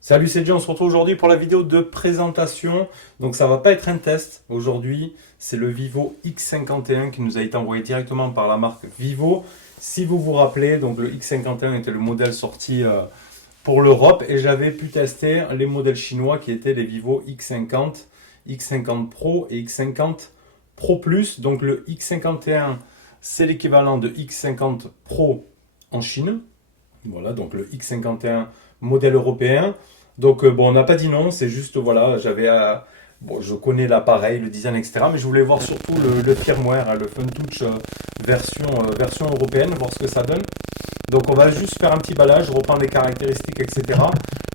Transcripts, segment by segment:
Salut, c'est John, on se retrouve aujourd'hui pour la vidéo de présentation. Donc ça va pas être un test aujourd'hui, c'est le Vivo X51 qui nous a été envoyé directement par la marque Vivo. Si vous vous rappelez, donc le X51 était le modèle sorti pour l'Europe et j'avais pu tester les modèles chinois qui étaient les Vivo X50, X50 Pro et X50 Pro Plus. Donc le X51 c'est l'équivalent de X50 Pro en Chine. Voilà, donc le X51 modèle européen. Donc bon, on n'a pas dit non, c'est juste voilà, bon, je connais l'appareil, le design, etc. Mais je voulais voir surtout le firmware, le FunTouch version européenne, voir ce que ça donne. Donc on va juste faire un petit balage, reprendre les caractéristiques, etc.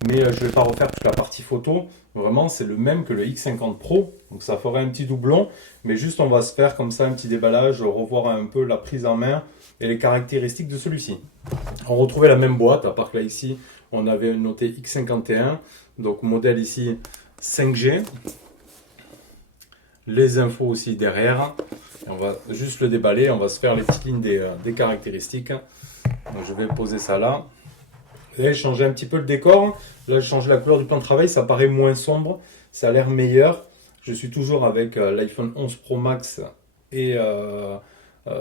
Mais je ne vais pas refaire toute la partie photo. Vraiment, c'est le même que le X50 Pro. Donc ça ferait un petit doublon. Mais juste on va se faire comme ça un petit déballage, revoir un peu la prise en main et les caractéristiques de celui-ci. On retrouvait la même boîte, à part que là ici, on avait noté X51. Donc modèle ici 5G. Les infos aussi derrière. Et on va juste le déballer, on va se faire les petites lignes des caractéristiques. Donc je vais poser ça là. Et changer un petit peu le décor. Là, j'ai changé la couleur du plan de travail, ça paraît moins sombre, ça a l'air meilleur. Je suis toujours avec l'iPhone 11 Pro Max et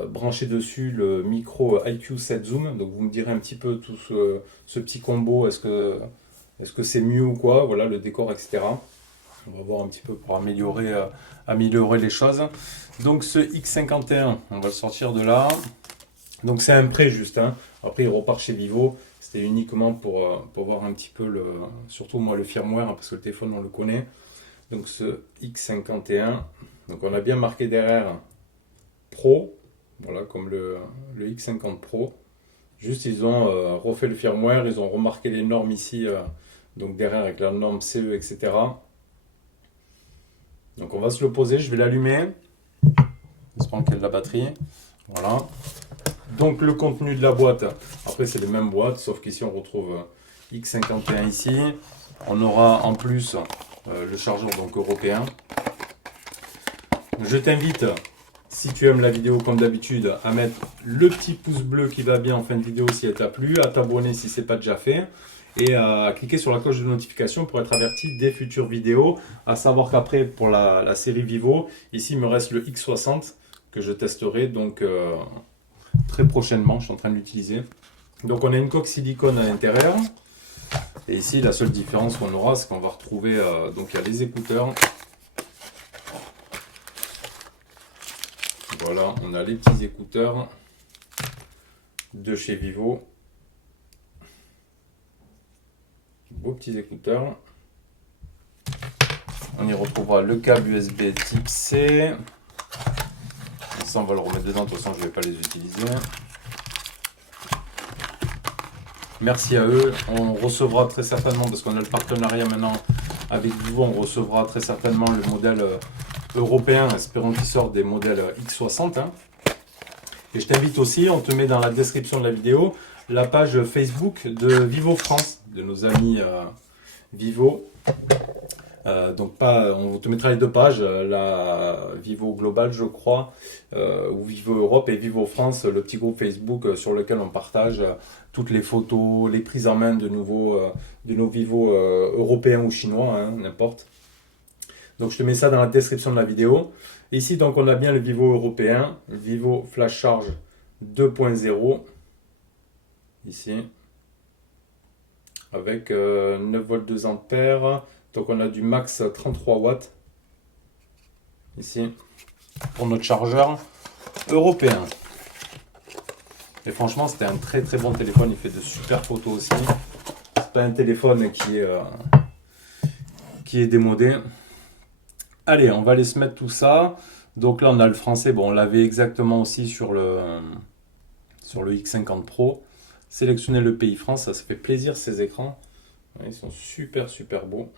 branché dessus le micro IQ7 Zoom. Donc vous me direz un petit peu tout ce petit combo, est-ce que c'est mieux ou quoi, voilà le décor, etc. On va voir un petit peu pour améliorer les choses. Donc ce X51, on va le sortir de là. Donc c'est un prêt juste, hein. Après il repart chez Vivo. C'était uniquement pour voir un petit peu, surtout moi le firmware, hein, parce que le téléphone on le connaît. Donc ce X51, donc on a bien marqué derrière Pro, voilà comme le X50 Pro. Juste ils ont refait le firmware, ils ont remarqué les normes ici, donc derrière avec la norme CE, etc. Donc on va se le poser, je vais l'allumer. J'espère qu'il y a de la batterie. Voilà. Donc le contenu de la boîte, après c'est les mêmes boîtes, sauf qu'ici on retrouve X51 ici. On aura en plus le chargeur donc européen. Je t'invite, si tu aimes la vidéo comme d'habitude, à mettre le petit pouce bleu qui va bien en fin de vidéo si elle t'a plu, à t'abonner si ce n'est pas déjà fait, et à cliquer sur la cloche de notification pour être averti des futures vidéos. À savoir qu'après, pour la série Vivo, ici il me reste le X60 que je testerai donc très prochainement, je suis en train de l'utiliser. Donc on a une coque silicone à l'intérieur. Et ici la seule différence qu'on aura, c'est qu'on va retrouver, donc il y a les écouteurs. Voilà, on a les petits écouteurs de chez Vivo. Beaux petits écouteurs. On y retrouvera le câble USB type C. Ça, on va le remettre dedans, de toute façon, je ne vais pas les utiliser. Merci à eux. On recevra très certainement, parce qu'on a le partenariat maintenant avec Vivo, on recevra très certainement le modèle européen, espérons qu'il sorte des modèles X60. Hein. Et je t'invite aussi, on te met dans la description de la vidéo, la page Facebook de Vivo France, de nos amis Vivo. Donc on te mettra les deux pages, la Vivo Global je crois, ou Vivo Europe et Vivo France, le petit groupe Facebook sur lequel on partage toutes les photos, les prises en main de nos Vivo européens ou chinois, hein, n'importe. Donc je te mets ça dans la description de la vidéo. Ici donc on a bien le Vivo européen, le Vivo Flash Charge 2.0, ici, avec 9 volts 2 ampères. Donc on a du max 33 watts ici pour notre chargeur européen. Et franchement c'était un très très bon téléphone, il fait de super photos aussi. C'est pas un téléphone qui est démodé. Allez, on va aller se mettre tout ça. Donc là on a le français, bon on l'avait exactement aussi sur le X50 Pro. Sélectionner le pays France, ça fait plaisir ces écrans. Ils sont super super beaux.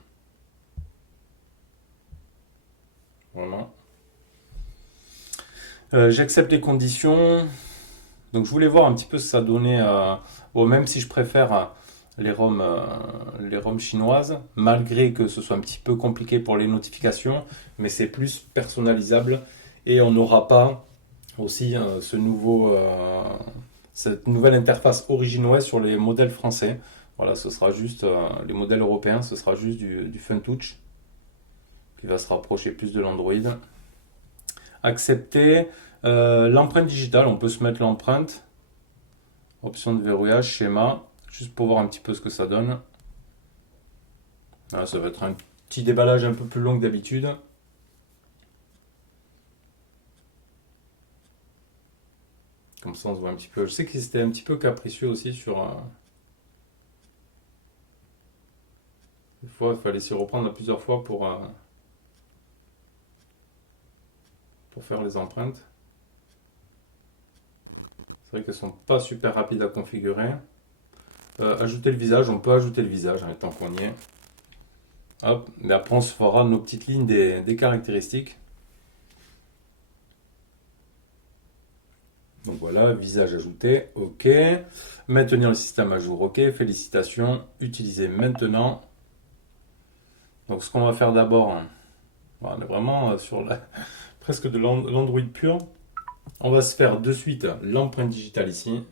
Voilà. J'accepte les conditions. Donc je voulais voir un petit peu ce que ça donnait. Bon, même si je préfère les ROM chinoises, malgré que ce soit un petit peu compliqué pour les notifications, mais c'est plus personnalisable Et on n'aura pas aussi cette nouvelle interface OriginOS sur les modèles français. Voilà, ce sera juste, les modèles européens, ce sera juste du FunTouch qui va se rapprocher plus de l'Android. Accepter. L'empreinte digitale, on peut se mettre l'empreinte. Option de verrouillage, schéma, juste pour voir un petit peu ce que ça donne. Voilà, ça va être un petit déballage un peu plus long que d'habitude. Comme ça, on se voit un petit peu. Je sais que c'était un petit peu capricieux aussi sur. Des fois, il fallait s'y reprendre plusieurs fois pour faire les empreintes. C'est vrai qu'elles sont pas super rapides à configurer. Ajouter le visage, on peut ajouter le visage hein, tant qu'on y est. Hop, mais après on se fera nos petites lignes des caractéristiques. Donc voilà, visage ajouté, ok. Maintenir le système à jour, ok. Félicitations, utiliser maintenant. Donc ce qu'on va faire d'abord, hein, on est vraiment sur presque de l'Android pur. On va se faire de suite l'empreinte digitale ici.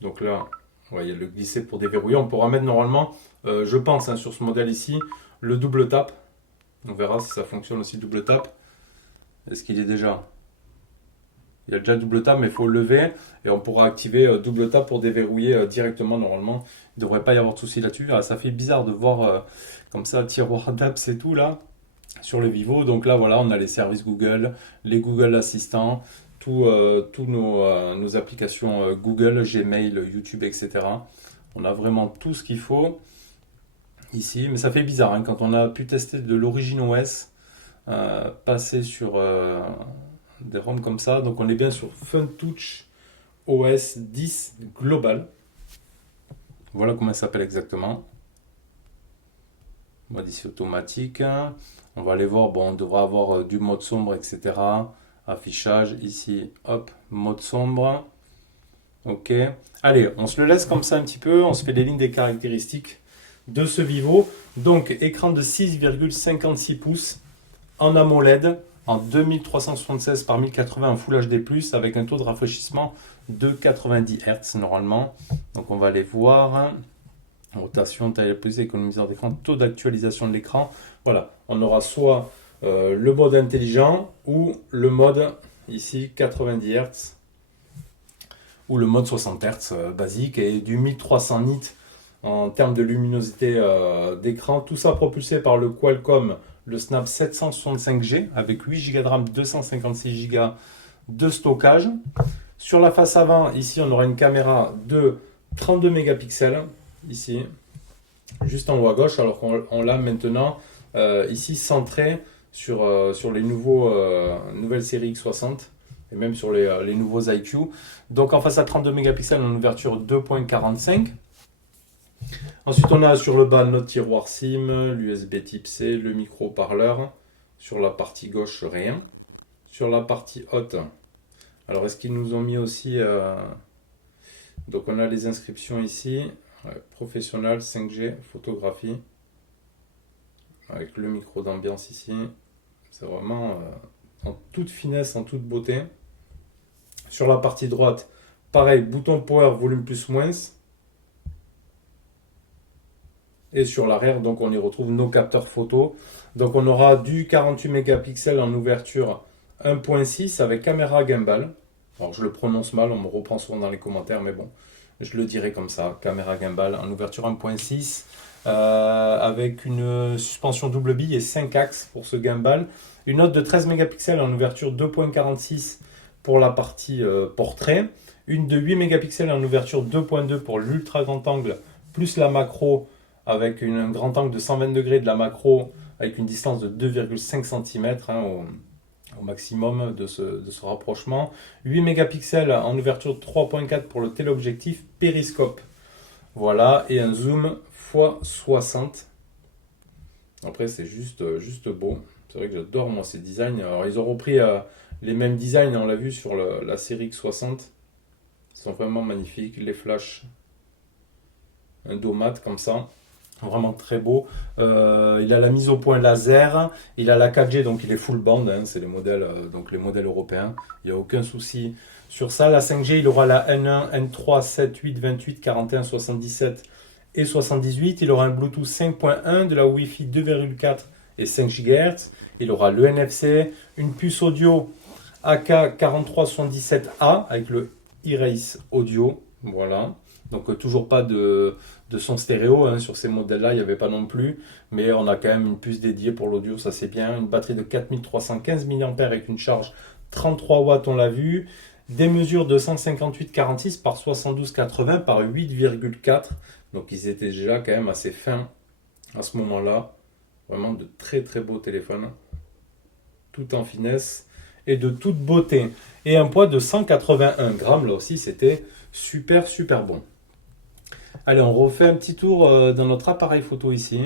Donc là, il y a le glisser pour déverrouiller. On pourra mettre normalement, je pense, hein, sur ce modèle ici, le double tap. On verra si ça fonctionne aussi double tap. Est-ce qu'il est déjà? Il y a déjà double tap, mais il faut le lever. Et on pourra activer double tap pour déverrouiller directement normalement. Il ne devrait pas y avoir de souci là-dessus. Ah, ça fait bizarre de voir comme ça, tiroir d'apps et tout là, sur le Vivo. Donc là, voilà, on a les services Google, les Google Assistants, tous nos applications Google, Gmail, YouTube, etc. On a vraiment tout ce qu'il faut ici. Mais ça fait bizarre hein, quand on a pu tester de l'OriginOS, passer sur des ROM comme ça. Donc on est bien sur FunTouch OS 10 Global. Voilà comment ça s'appelle exactement. Mode ici automatique. On va aller voir, bon, on devra avoir du mode sombre, etc. Affichage ici, hop, mode sombre. Ok. Allez, on se le laisse comme ça un petit peu. On se fait les lignes des caractéristiques de ce Vivo. Donc, écran de 6,56 pouces en AMOLED, en 2376 par 1080 en Full HD+, avec un taux de rafraîchissement de 90 Hz normalement. Donc, on va aller voir. Rotation, taille posée, économiseur d'écran, taux d'actualisation de l'écran. Voilà, on aura soit le mode intelligent ou le mode ici 90 Hz ou le mode 60 Hz basique et du 1300 nits en termes de luminosité d'écran. Tout ça propulsé par le Qualcomm, le Snap 765G avec 8 Go de RAM, 256 Go de stockage. Sur la face avant, ici, on aura une caméra de 32 mégapixels. Ici, juste en haut à gauche, alors qu'on l'a maintenant ici centré sur les nouvelles séries X60 et même sur les nouveaux iQ. Donc en face à 32 mégapixels, en ouverture 2.45. Ensuite, on a sur le bas notre tiroir SIM, l'USB type C, le micro-parleur. Sur la partie gauche, rien. Sur la partie haute, alors est-ce qu'ils nous ont mis aussi... Donc on a les inscriptions ici. Professionnel, 5G, photographie. Avec le micro d'ambiance ici. C'est vraiment en toute finesse, en toute beauté. Sur la partie droite, pareil, bouton power, volume plus moins. Et sur l'arrière, donc on y retrouve nos capteurs photo. Donc on aura du 48 mégapixels en ouverture 1.6 avec caméra gimbal. Alors je le prononce mal, on me reprend souvent dans les commentaires, mais bon, je le dirai comme ça. Caméra gimbal en ouverture 1.6 avec une suspension double bille et 5 axes pour ce gimbal. Une autre de 13 mégapixels en ouverture 2.46 pour la partie portrait. Une de 8 mégapixels en ouverture 2.2 pour l'ultra grand angle plus la macro avec un grand angle de 120 degrés de la macro avec une distance de 2,5 cm au maximum de ce rapprochement. 8 mégapixels en ouverture 3.4 pour le téléobjectif périscope. Voilà, et un zoom x60. Après, c'est juste beau. C'est vrai que j'adore moi ces designs. Alors, ils ont repris les mêmes designs, on l'a vu sur la série X60. Ils sont vraiment magnifiques. Les flashs un dos mat comme ça. Vraiment très beau. Il a la mise au point laser. Il a la 4G, donc il est full band. Hein, c'est les modèles, donc les modèles européens. Il n'y a aucun souci sur ça. La 5G, il aura la N1, N3, 7, 8, 28, 41, 77 et 78. Il aura un Bluetooth 5.1, de la Wi-Fi 2,4 et 5 GHz. Il aura le NFC, une puce audio AK4377A avec le e-Race audio. Voilà. Donc toujours pas de son stéréo hein, sur ces modèles-là, il n'y avait pas non plus. Mais on a quand même une puce dédiée pour l'audio, ça c'est bien. Une batterie de 4315 mAh avec une charge 33 watts, on l'a vu. Des mesures de 158,46 par 72,80 par 8,4. Donc ils étaient déjà quand même assez fins à ce moment-là. Vraiment de très très beaux téléphones. Tout en finesse et de toute beauté. Et un poids de 181 grammes, là aussi c'était super super bon. Allez, on refait un petit tour dans notre appareil photo ici.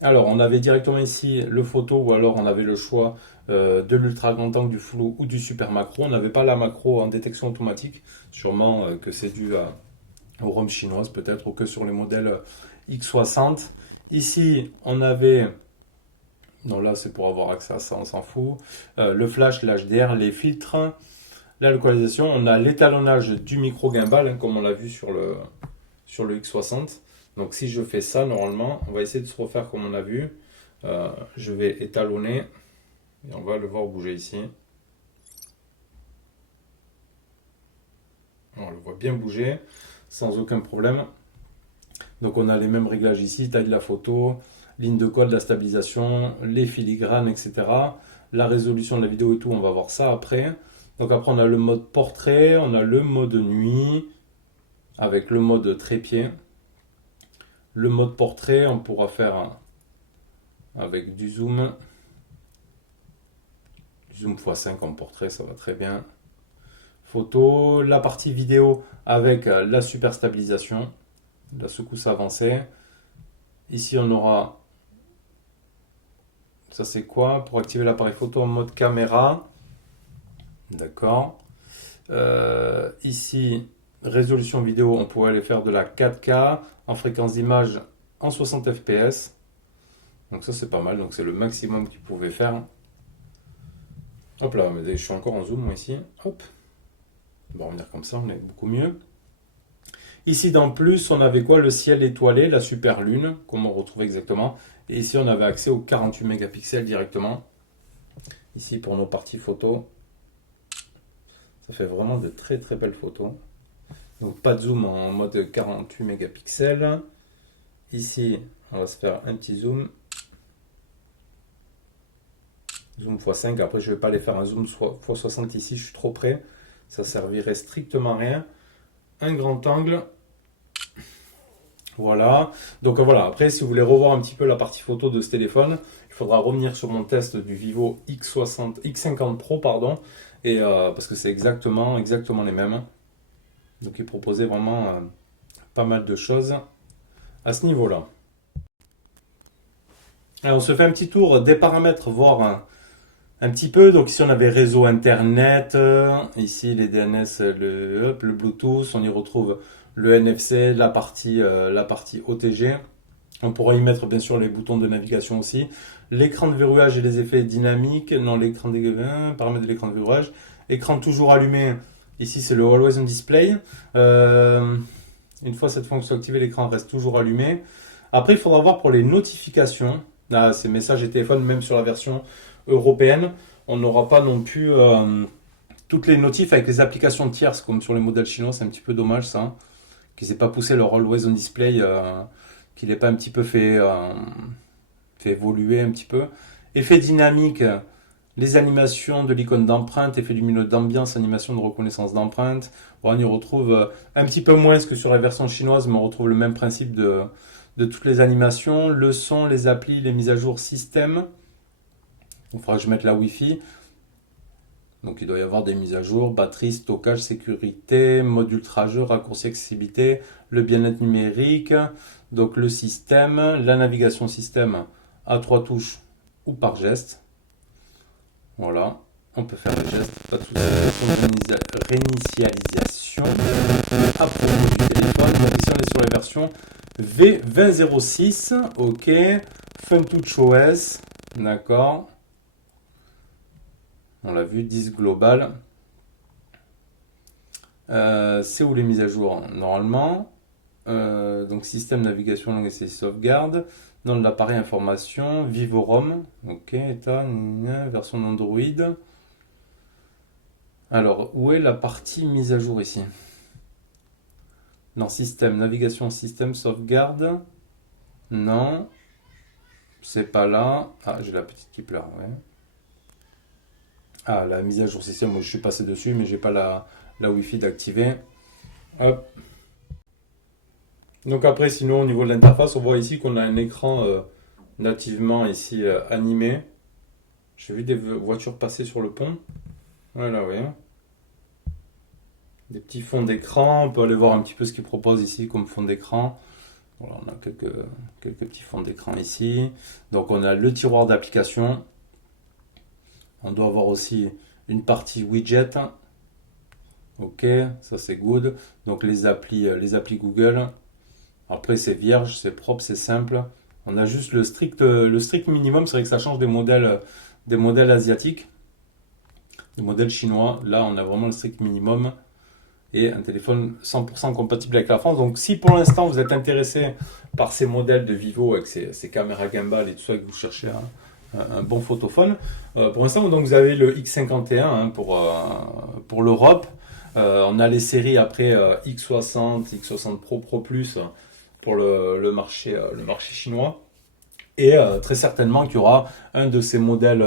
Alors, on avait directement ici le photo ou alors on avait le choix de l'ultra grand angle, du flou ou du super macro. On n'avait pas la macro en détection automatique. Sûrement que c'est dû aux ROM chinoises peut-être ou que sur les modèles X60. Ici, on avait... Non, là, c'est pour avoir accès à ça, on s'en fout. Le flash, l'HDR, les filtres, la localisation. On a l'étalonnage du micro gimbal, hein, comme on l'a vu sur le X60. Donc, si je fais ça, normalement, on va essayer de se refaire comme on a vu. Je vais étalonner et on va le voir bouger ici. On le voit bien bouger sans aucun problème. Donc, on a les mêmes réglages ici, taille de la photo, ligne de code, la stabilisation, les filigranes, etc. La résolution de la vidéo et tout, on va voir ça après. Donc après, on a le mode portrait, on a le mode nuit, avec le mode trépied. Le mode portrait, on pourra faire avec du zoom x5 en portrait, ça va très bien. Photo, la partie vidéo avec la super stabilisation, la secousse avancée. Ici, on aura... Ça c'est quoi? Pour activer l'appareil photo en mode caméra. D'accord. Ici, résolution vidéo, on pourrait aller faire de la 4K en fréquence d'image en 60 fps. Donc ça c'est pas mal, donc c'est le maximum qu'il pouvait faire. Hop là, mais je suis encore en zoom moi ici. Hop. On va revenir comme ça, on est beaucoup mieux. Ici dans plus, on avait quoi? Le ciel étoilé, la super lune, comme on retrouve exactement. Et ici on avait accès aux 48 mégapixels directement. Ici pour nos parties photos. Ça fait vraiment de très très belles photos. Donc pas de zoom en mode 48 mégapixels. Ici, on va se faire un petit zoom. Zoom x5. Après, je ne vais pas aller faire un zoom x60 ici, je suis trop près. Ça servirait strictement à rien. Un grand angle. Voilà. Donc voilà, après, si vous voulez revoir un petit peu la partie photo de ce téléphone, il faudra revenir sur mon test du Vivo X50 Pro, pardon. Et, parce que c'est exactement les mêmes. Donc il proposait vraiment pas mal de choses à ce niveau-là. Alors on se fait un petit tour des paramètres, voir un petit peu. Donc ici on avait réseau internet, ici les DNS, le Bluetooth, on y retrouve le NFC, la partie OTG. On pourra y mettre bien sûr les boutons de navigation aussi. L'écran de verrouillage et les effets dynamiques. Non, l'écran des paramètres de l'écran de verrouillage. Écran toujours allumé. Ici c'est le Always on Display. Une fois cette fonction activée, l'écran reste toujours allumé. Après il faudra voir pour les notifications. Là, c'est messages et téléphone, même sur la version européenne. On n'aura pas non plus toutes les notifs avec les applications tierces comme sur les modèles chinois. C'est un petit peu dommage ça. Qu'ils n'aient pas poussé leur Always on Display. Qu'il n'ait pas un petit peu fait évoluer un petit peu. Effet dynamique, les animations de l'icône d'empreinte, effet lumineux d'ambiance, animation de reconnaissance d'empreinte. Bon, on y retrouve un petit peu moins que sur la version chinoise, mais on retrouve le même principe de toutes les animations. Le son, les applis, les mises à jour système. Il faudra que je mette la Wi-Fi. Donc il doit y avoir des mises à jour, batterie, stockage, sécurité, mode ultra jeu, raccourci accessibilité, le bien-être numérique, donc le système, la navigation système à 3 touches ou par geste. Voilà. On peut faire le geste, pas de souci. Réinitialisation. À propos du téléphone, donc ici on est sur la version V2006. Ok. FunTouchOS. D'accord. On l'a vu, 10 global. C'est où les mises à jour normalement. Donc système navigation langue et sauvegarde. Nom de l'appareil information. VivoRom. Ok. État. Version d'Android. Alors, où est la partie mise à jour ici? Dans système, navigation, système, sauvegarde. Non. C'est pas là. Ah, j'ai la petite qui pleure, ouais. Ah, la mise à jour système, moi je suis passé dessus, mais j'ai pas la Wi-Fi d'activer. Hop. Donc après, sinon, au niveau de l'interface, on voit ici qu'on a un écran nativement ici animé. J'ai vu des voitures passer sur le pont. Voilà, oui. Des petits fonds d'écran. On peut aller voir un petit peu ce qu'ils proposent ici comme fond d'écran. Voilà, on a quelques petits fonds d'écran ici. Donc on a le tiroir d'application. On doit avoir aussi une partie widget. Ok, ça c'est good. Donc les applis Google. Après c'est vierge, c'est propre, c'est simple. On a juste le strict minimum. C'est vrai que ça change des modèles asiatiques, des modèles chinois. Là on a vraiment le strict minimum. Et un téléphone 100% compatible avec la France. Donc si pour l'instant vous êtes intéressé par ces modèles de Vivo avec ces caméras gimbal et tout ça, que vous cherchez un bon photophone, pour l'instant donc vous avez le X51 pour l'Europe. On a les séries après X60, X60 Pro, Pro Plus pour le marché chinois. Et très certainement qu'il y aura un de ces modèles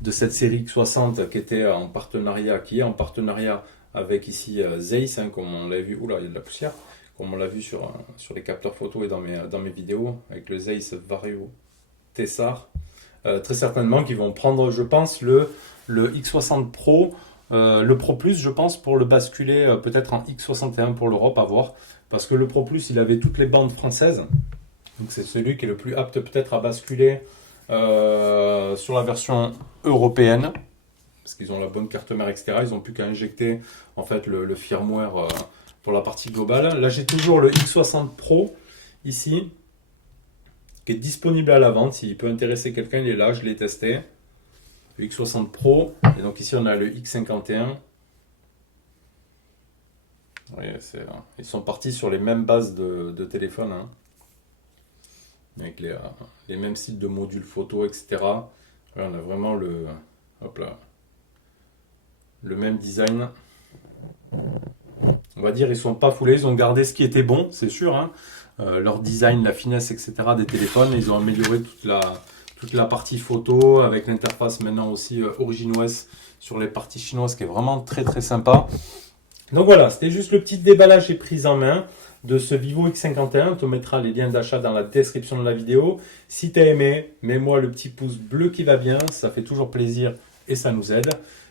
de cette série X60 qui est en partenariat avec ici Zeiss, comme on l'a vu. Oula, il y a de la poussière. Comme on l'a vu sur les capteurs photo et dans mes vidéos, avec le Zeiss Vario Tessar. Très certainement qu'ils vont prendre, je pense, le X60 Pro, le Pro Plus, je pense, pour le basculer peut-être en X61 pour l'Europe, à voir. Parce que le Pro Plus, il avait toutes les bandes françaises. Donc c'est celui qui est le plus apte peut-être à basculer sur la version européenne. Parce qu'ils ont la bonne carte mère, etc. Ils n'ont plus qu'à injecter en fait le firmware pour la partie globale. Là, j'ai toujours le X60 Pro ici, qui est disponible à la vente. S'il peut intéresser quelqu'un, il est là, je l'ai testé. Le X60 Pro. Et donc ici, on a le X51. Oui, ils sont partis sur les mêmes bases de téléphone, hein, avec les mêmes sites de modules photo, etc. Là, on a vraiment hop là, le même design. On va dire ils sont pas foulés, ils ont gardé ce qui était bon, c'est sûr, hein. Leur design, la finesse, etc. des téléphones. Ils ont amélioré toute la partie photo avec l'interface maintenant aussi OriginOS sur les parties chinoises, qui est vraiment très très sympa. Donc voilà, c'était juste le petit déballage et prise en main de ce Vivo X51. On te mettra les liens d'achat dans la description de la vidéo. Si tu as aimé, mets-moi le petit pouce bleu qui va bien, ça fait toujours plaisir et ça nous aide.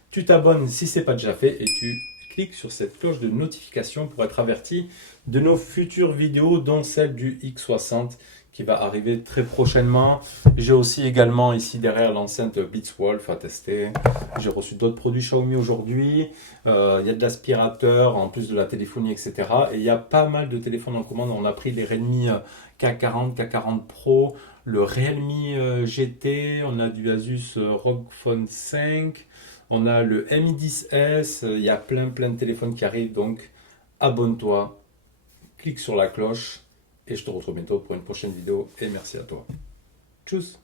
Tu t'abonnes si ce n'est pas déjà fait et tu cliques sur cette cloche de notification pour être averti de nos futures vidéos, dont celle du X60 qui va arriver très prochainement. J'ai aussi également ici derrière l'enceinte Beatswolf à tester. J'ai reçu d'autres produits Xiaomi aujourd'hui. Il y a de l'aspirateur en plus de la téléphonie, etc. Et il y a pas mal de téléphones en commande. On a pris les Redmi K40, K40 Pro, le Realme GT, on a du Asus ROG Phone 5, on a le Mi 10S. Il y a plein de téléphones qui arrivent. Donc abonne-toi, clique sur la cloche. Et je te retrouve bientôt pour une prochaine vidéo. Et merci à toi. Tchuss!